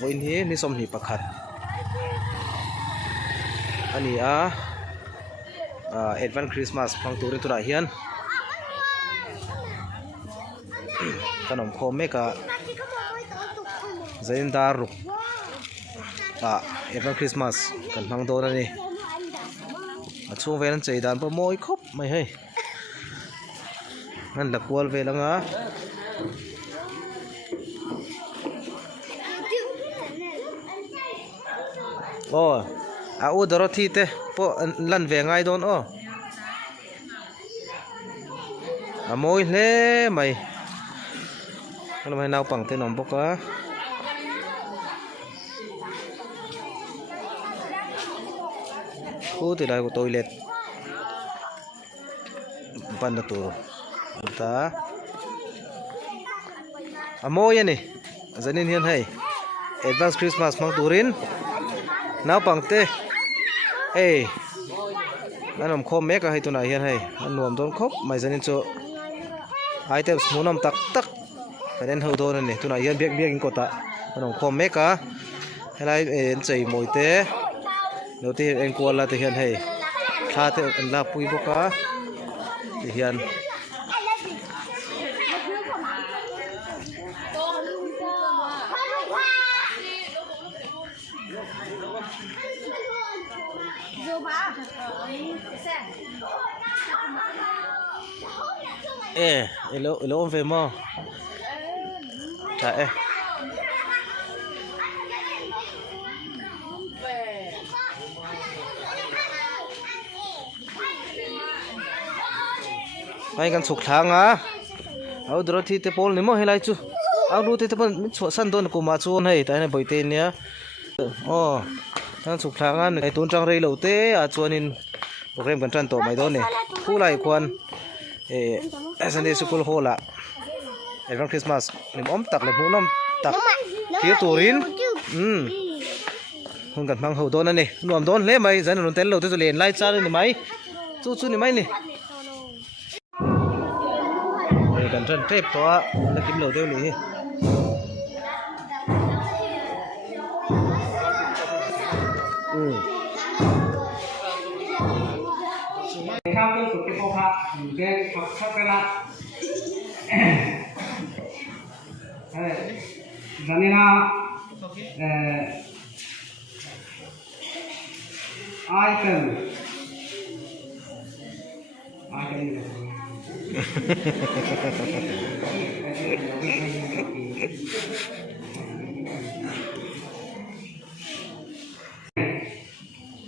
voin hi ni som hi pakhat ani advance Christmas phang tur tu ra hian kanom khom meka zain dar ru advance Christmas kan phang do na ni chung ven chei dan pa moi khop mai hei nan la kwal ve langa u doro thi te po lan ve ngai don moi hle mai nó mai nấu bằng tên nòng bốc á từ đây của toilet pan na to ta amo yan zanin hian hay advance Christmas mang turin nấu bằng te anh om khom mấy cái hay tu này hian hay anh nuông don khóc mày zanin cho items muốn nằm tắc tắc phải đến hậu đô này tu này hian biết in cột ta anh om khom mấy cái hay là em chạy mồi te đầu tiên em qua là thể hiện hay tha thế là pui bốc cá thể hiện hello về mò chạy ngay gan sục thang áo đồ thì te pol ni mo helai chu áo lu te pon chu san don ko ma chu nei tai na boi te nia gan sục thang ai tun trang rei lo te chuanin program kan tran to mai don ne khu lai kwan Sunday school hall advance Christmas nim om tak le munom tak ti turin hun kan mang ho don ani nuam don le mai zan non tel lo te zu len lai cha ni mai chu ni mai niกันจนเทปตัวแล้วกินเหลวเท่านี้ข้าวต้มสุกที่พ่อพระแกงผักช็อกโกแลตตอนนี้นะไอเทม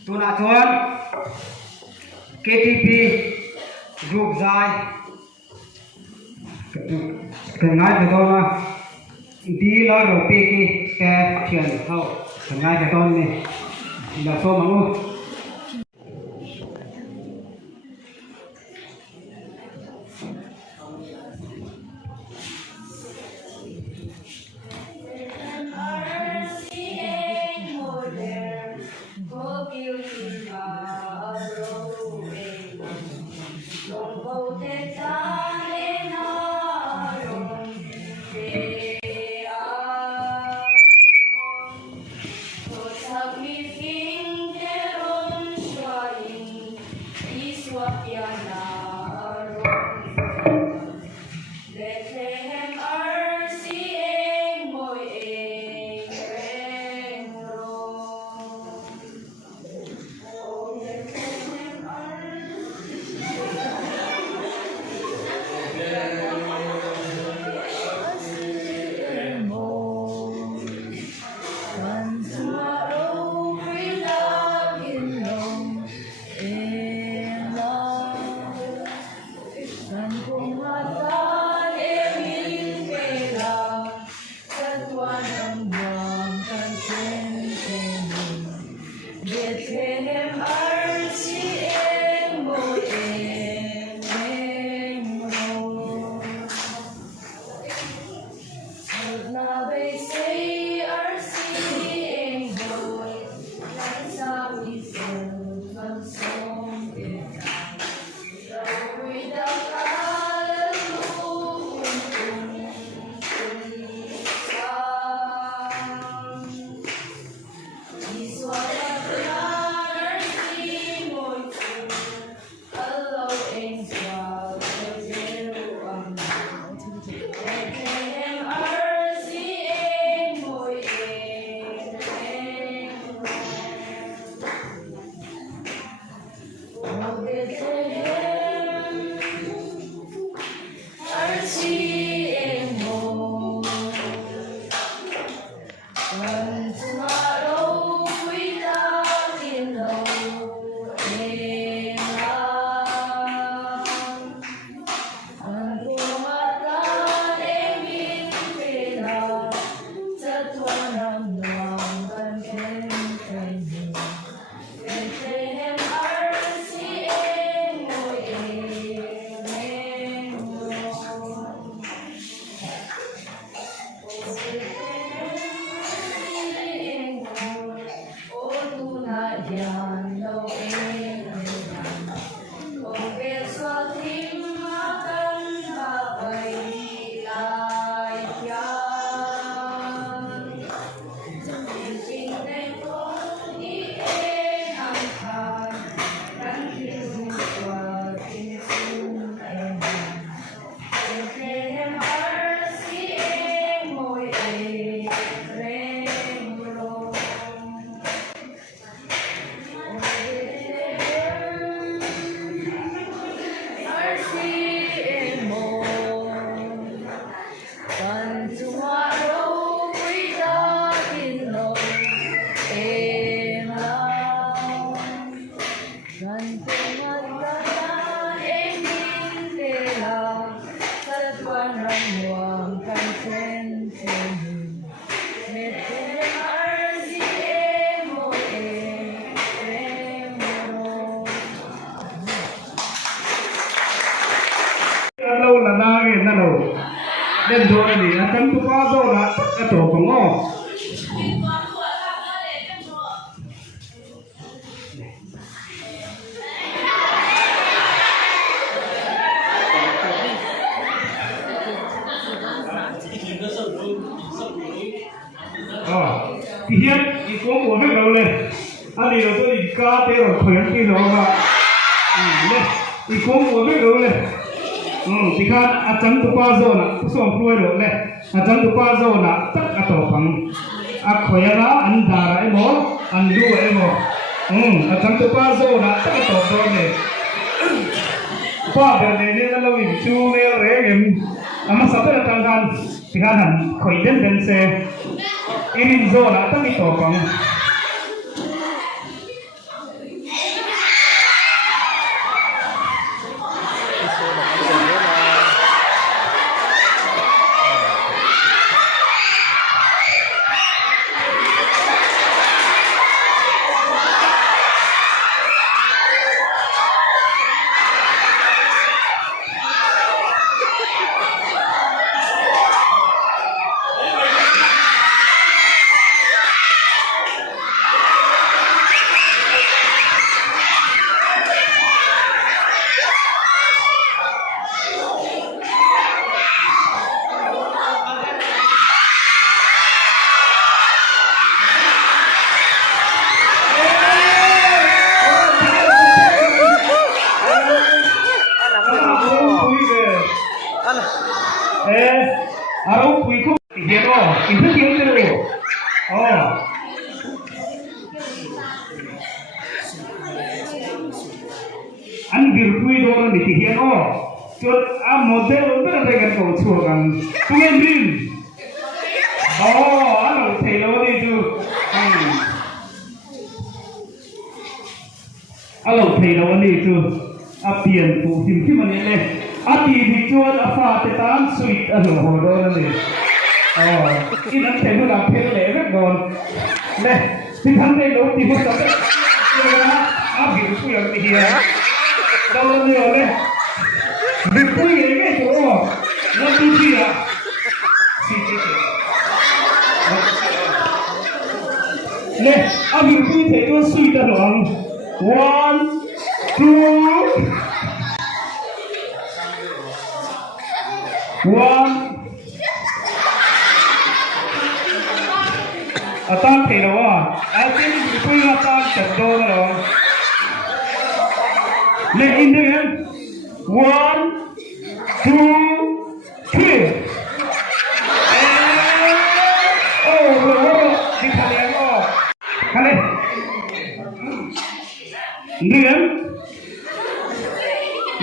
ตัวน่าชวน KTP รูปใจถึงง่ายไปตอนนะดีแล้วเราปีกี้แกเขียนเข้าถึงง่ายไปตอนนี้เราโซ่มังอู้ lâu là na cái na lâu đến rồi thì nó cắn tụi ba rồi là cái tổ của ngõ thì hiện thì có một cái đầu này anh đi rồi tôi đi cá thế rồi khởi cái đó mà thì có một cái đầu này thì kan acan tu pa zona som fluai ro le acan tu pa zona tak ato pang a khoyara an dara emo an lu emo acan tu pa zona tak ato do ne pa be ne ne lo wi chu me re gem ama sa ta tan kan thì kan han khoi den se irin zona tak ato pang Arau kui ko hero itu yang tu an birkui doron di hero tu a model berada kan kau cuakan pengen dream anu thelo ni tu alo thelo ni tu apian tu sim mana le ati dijual apa tetan sweet alo hodor ni ini nanti aku nak pilih kan don le tikan ni lo tiba sampai ya abi itu yang dia kalau ni oleh betul ini tu nanti dia le abi itu itu sweet alo 1 2 1 Atan thelo I think we atan chaddo lo le in the end 1 2 3 di kalian kalian ini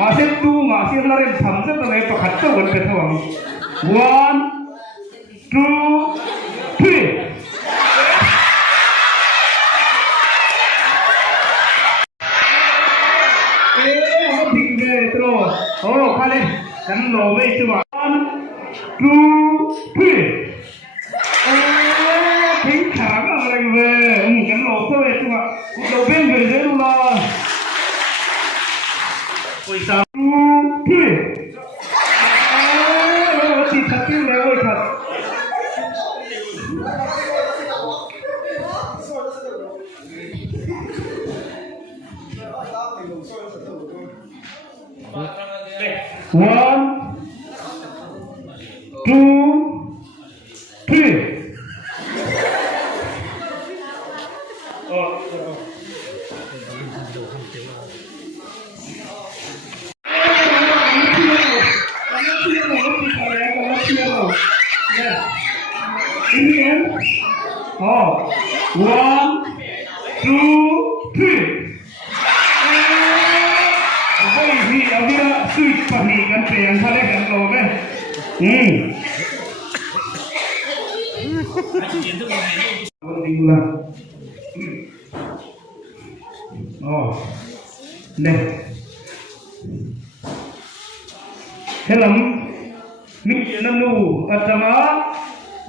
masih tu masih lain sampai tu ni pakai tu berapa tu 1 2 3 kalian kan lobe cuma 1 2 3 ting khang apa lagi kan lobe cuma lobe beda dulu lah Oi sa 2 3 ti thati le oi khat One, 2, 3. One, 2, 3. Sweet เปลี่ยนทะเลกันโลไหมดีละอ๋อเนี่ยเฮลัมมินันนูอัตมา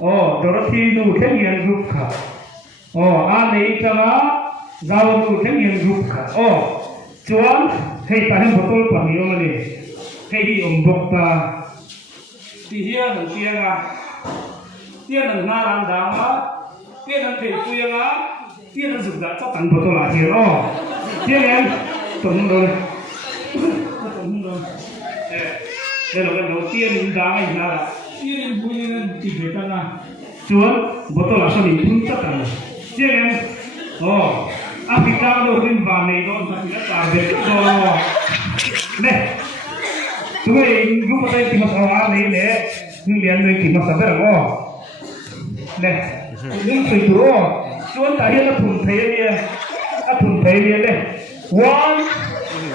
อ๋อดรธีนูเทเนียนรูปค่ะอ๋ออันนี้จังอ่ะซาวนูเทเนียนรูปค่ะอ๋อจวนให้ตาเห็นบทตัวนี้ออกมาเลยให้ดีองค์บอกตาที่เฮียหนึ่งเตียงอ่ะเตียงหนึ่งน่ารักดังอ่ะเตียงหนึ่งเปลี่ยนตัวยังอ่ะเตียงหนึ่งสุดยอดชอบตั้งบทตัวละเทียนอ๋อเตียงนั้นตัวนึงเลยตัวนึงเลยเดี๋ยวเรากันเราเตียงดังไอ้น่ารักเตียงบุญนั้นที่เกิดกันนะจวนบทตัวละชนิดพุ่งจัดกันเตียงนั้นอ๋อAfrika lo rin bane lo sa target so ne tuwe grupo tayo timas awa ne yung lian no timas sa bero ne yung tuyo suon tayo na puntay niya ne 1 2 3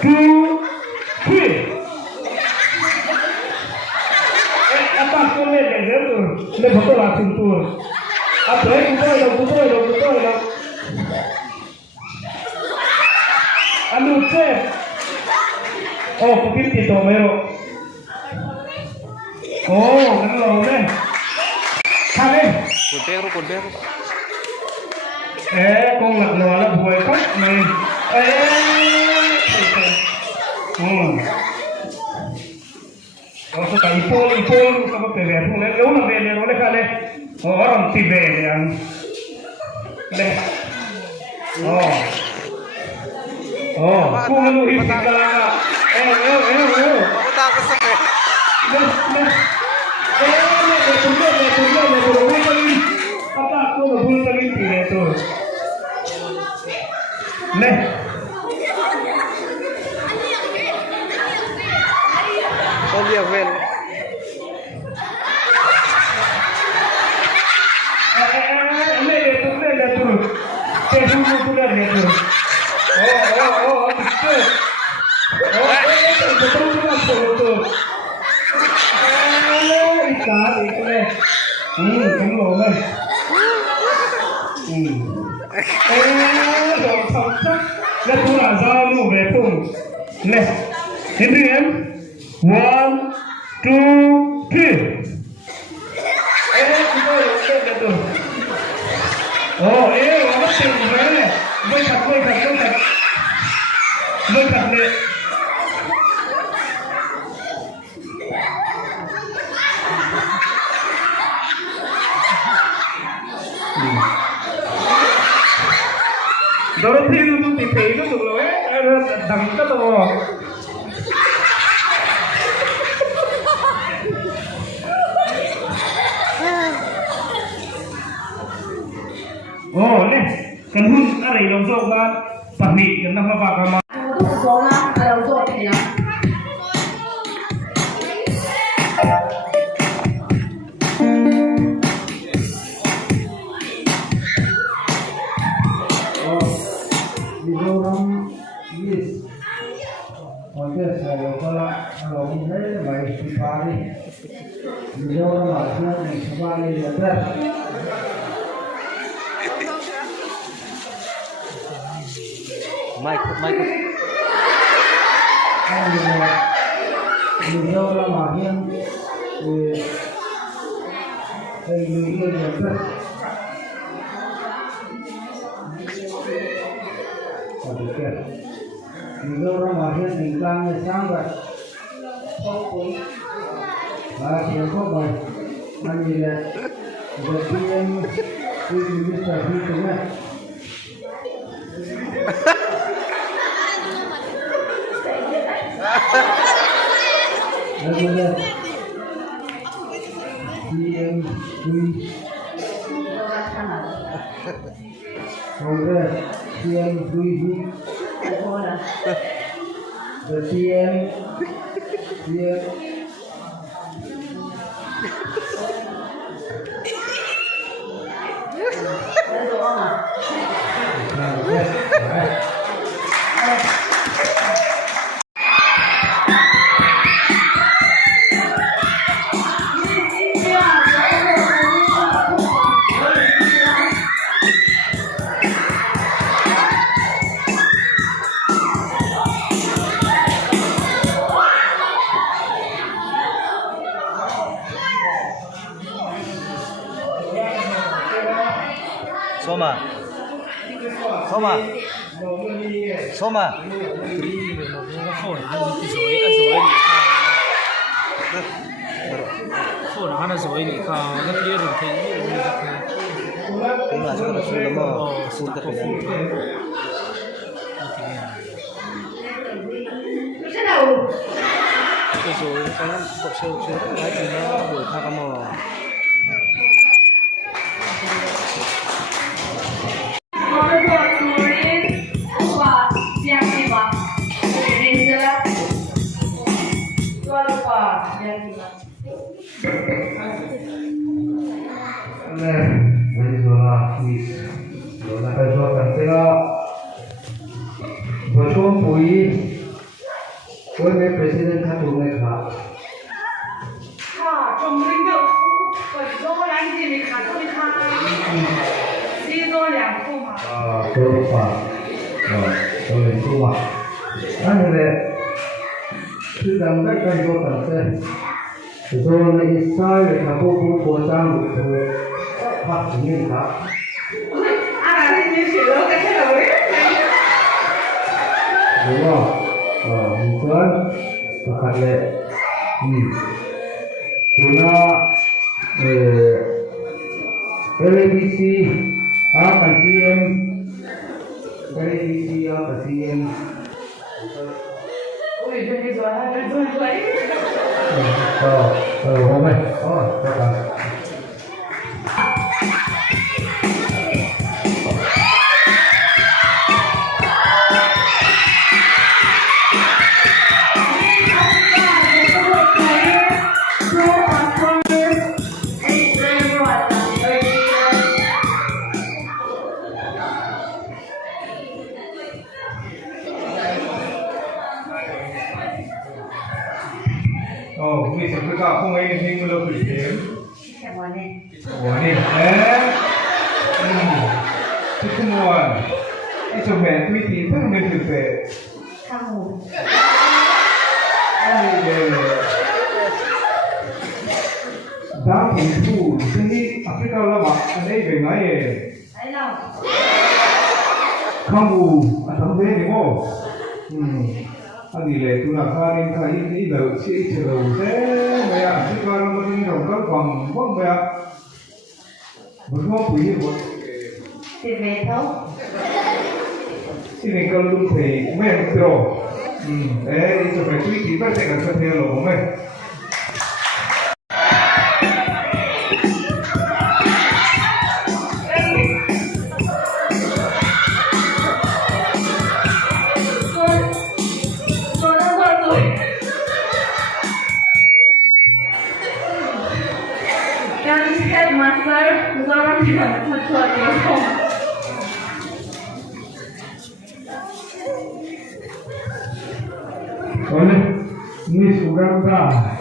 apa ko le dentro le boto la pintura atrás butoy Ano chef? Oh, pagkiti to meron. Oh, naglaw na. Kami. Kumpero. Kung naglawala buhay ko, may... So tayo ipol, kapag pwede. Yung nabele, wala ka le. Orang tibe yan. Le. Kung ano isip ka lang ka. Pagkatapos sa pe. Olha, velho. One, two, three. Oh, apa sih sebenarnya? Berkat. Dorothy itu tipe itu tuh loh dangka tuh. Oh, nih, kan hun ada yang jauh kan, tapi kenapa pak kamu? Mike. Soma. Soma. Soma. phone nó rồi thì khao nó kia rồi thì Cái là cho nó xuống lắm mà xuống cái này. Cái rồi cái cột sâu sâu cái thì nó đổi thay cái màu. Bây giờ là bây giờ cần thế là vừa xuống bụi với mấy president khác cũng này cả trong lĩnh vực của do lãnh gì khá tôi khá đi do两户嘛tôi phải tôi lên khu mà anh nàyคือดังได้กันโยกันเส้นโซนในอิสราเอลครับผู้ก่อตั้งคือพรรคนี้ครับ anh là đi写了cái đầu đấy หรือว่ามีเพื่อนประกาศเลยตัวน่ะLABC กับ CM LABC กับ CM 我也跟你说他真对我们拜拜มีเสียงประกาศคงไม่ได้ทิ้งมันเราผิดเองวันนี้ที่ขโมยที่จะแหวนวิธีถ้ามันถือเปย์ข้าวหมูดาวถิ่นผู้ที่แอฟริกาละบ้านอันนี้เป็นไงข้าวหมูอันทำได้ไหมอันนี้เลยตุลาการนี่ใครนี่เราเชื่อเชื่อเราเซ่เมื่อที่การมันนี่เราก็ฟังฟังเมื่อมันก็คุยหมดสิ่งนี้เขาสิ่งนี้ก็ลุ้นไปไม่เจอจะไปคุยที่บ้านแต่กันสักเท่าไหร่ไหมOlha, nisso lugar tá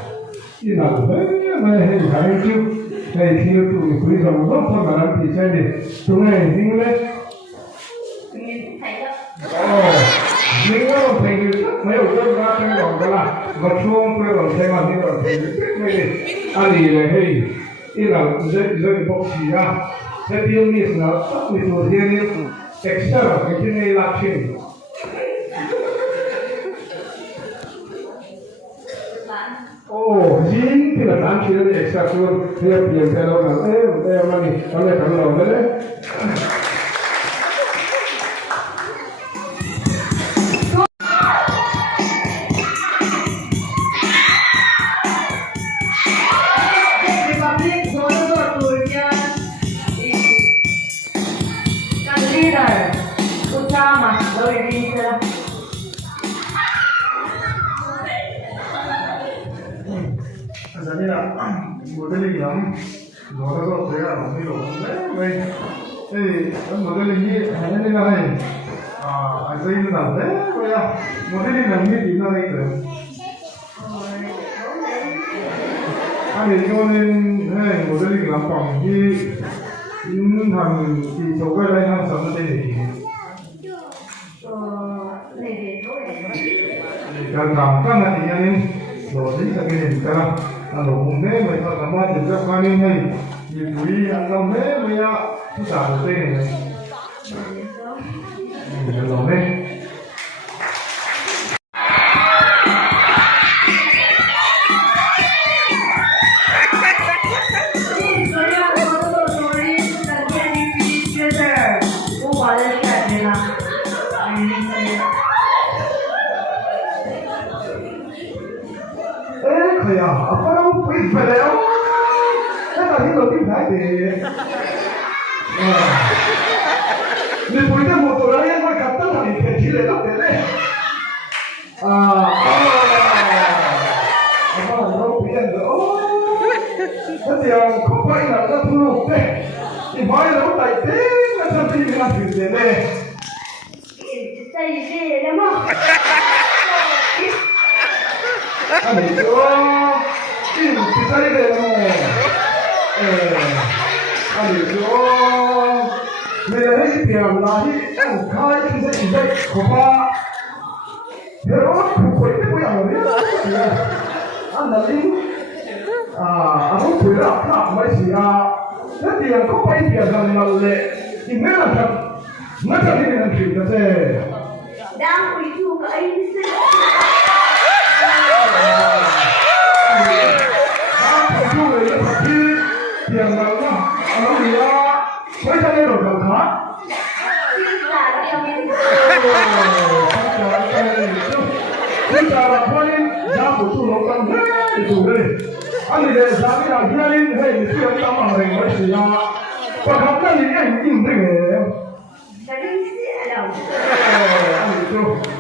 e nada, mas é realmente é que eu por isso eu vou falar aqui sabe, tu não é inglês? Mình có thấy mấy ông tôi ra trong vòng đó là vật chuông tôi còn thấy mà như là thấy mấy anh đi này hey ý là dây bọc xì ra sẽ tiêu niệm nó tất cả số tiền này extra cái chuyện này là chuyện Jin thì là tám chuyện này extra số thì là tiền theo đâu là em mà này nó lại cầm đầu đấy Jadi lah, modeling yang dua ratus tiga ratus kilo, modeling ni hanya ni lah, ada ini lah, ya modeling yang ni di mana itu? Ani modeling lampang di hang di coba lain hang sama ni. Dan rampang nanti ni. Rồi ta cái gì ta là cùng thế mà ta làm ăn được cho con em hay nhiều quý ăn làm thế mà ya thứ sao được thế này rồi đấy kaya parang wait pala yun. Nakahilo din natin. Ni pwede mo ito lang yan, magkata na ni Kajile natin eh. Ano yan doon? Kasi ang kumpain na natulog eh. Ibay na tayo din, nasasayin natin din eh. Ano ito? Kita rin mo. Ano ito? May piyang lahi. Ang kaya sa ibay ko pa. Pero kung pwede mo yan. Ang naling. Ako pwede na may siya. Hindi ang kupay piyang mali. Hindi na siya. Nagsasabi ng siya kasi. Đang quỳ chu cái anh sinh. Tiền là nó gì đó mấy cái này rồi còn khó bây giờ là con em ra của chú nó cần hết thì chủ đây anh đi để ra cái nào kia lên hay thì chưa tâm bằng mình mới chỉ ra còn không có gì anh tìm thấy nghề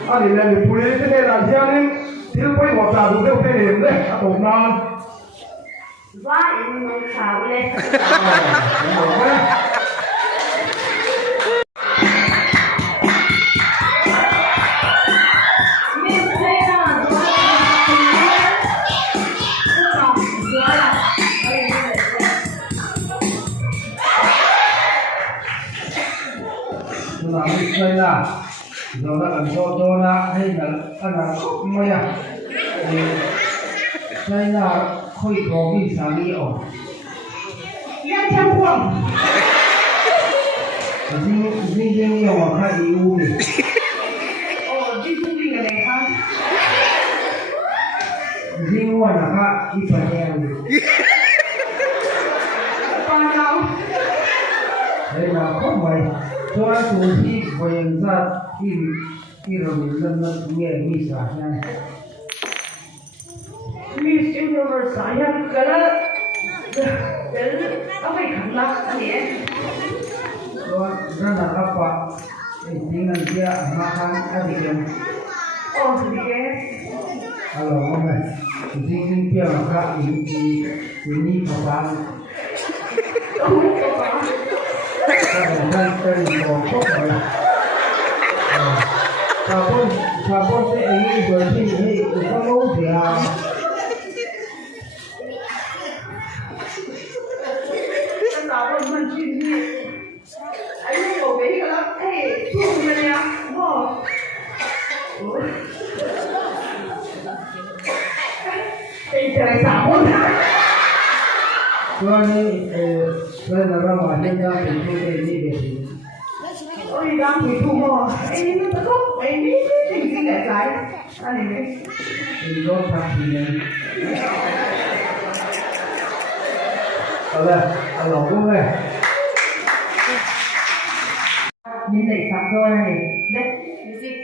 anh đi lên thì phụ nữ cái này là kia lên thì quay hoạt ra được cái này đấy à tổ nam Wah, ini mau boleh. Rồi là làm cho na hay là ăn là mấy à đây là khôi có bị sáng đi ổn Yang campur. riêng nhiều mà khai EU này Oh, di sini kan ya? riêng ngoài là khai Israel này Panau. đây là không phải cho anh tụi khi về ra khi rồi mình lần nghe Israel Miss Universe saya kalau apa yang nak ni? rồi rất là các bạn tiếng Anh kia makan adikan Oh, sedikit. kalau ngomong riêng kia là khai ini kapan Oh, apa? Kadang-kadang terpokok sabun saya ini bersih ini kalau dia Kenapa mencuri? Ayo, kau beri kalau tunggu ya, mau. Jangan sabun. cho nên saya dalam mahasiswa itu ini bersih Oh, đi đang bị thu mò. Em nó tốt, em đi thì cái đẹp lại. Anh này. ini tak ini kalau cũng này Nhìn thấy sắp rồi này. Đấy, music.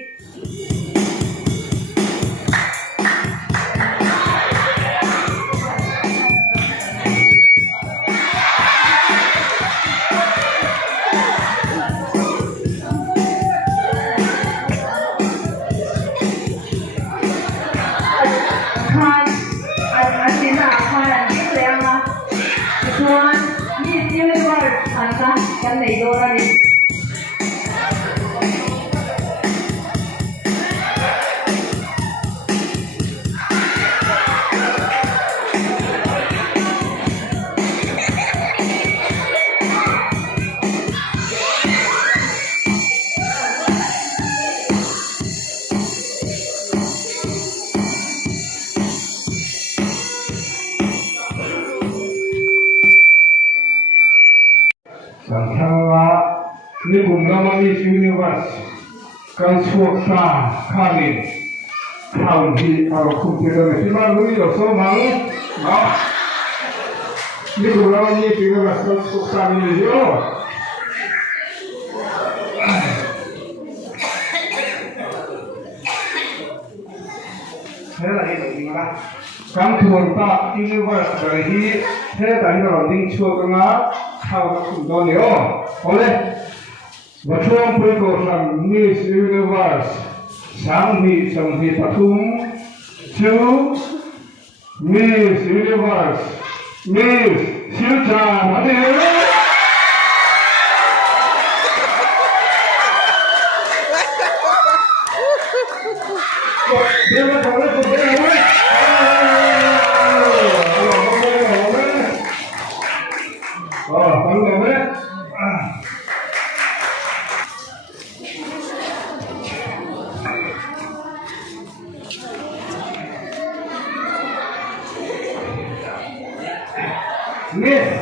Kan này đô ra đi. นี่กลุ่มเรามามีชีวิตว่าการสวดตาข้านี่ข่าวที่เอาคุมเทเลไม่ที่มาลุยเราสมังนี่กลุ่มเรามามีชีวิตว่าการสวดตานี่เยอะเฮ้ยอะไรแบบนี้มาการทวนตาที่เรียกว่าอะไรที่เฮ้ยแต่ที่เราดิ้งชัวกันนะข่าวกับคุณตอนนี้โอ้เลยวัชวงประกอบทำมิสยูนิเวอร์สสังหีปทุม to Miss Universe Miss ชิวจามาดิเดี๋ยวมาทำอะไรกันเนี่ยเว้ยทำอะไรไหมMiss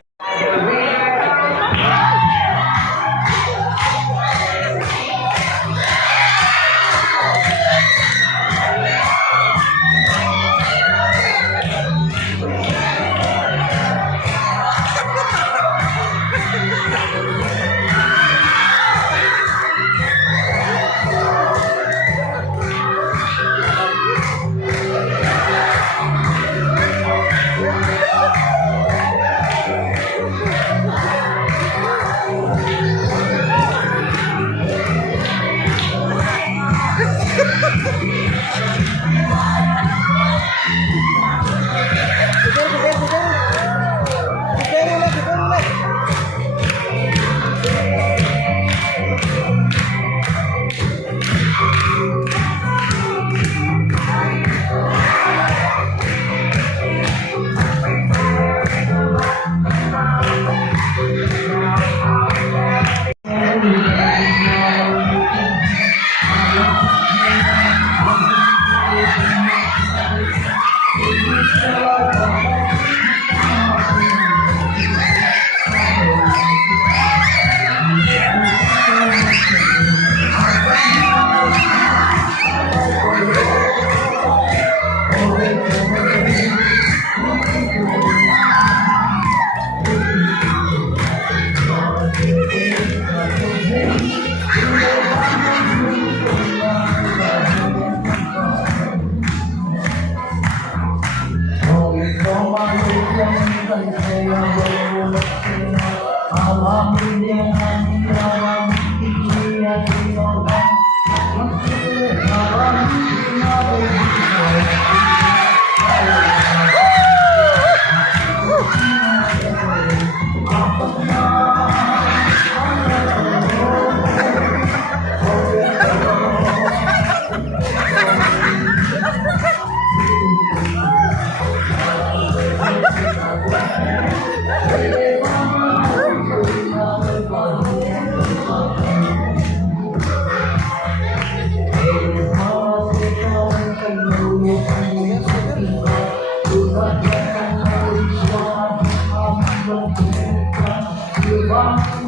Bye.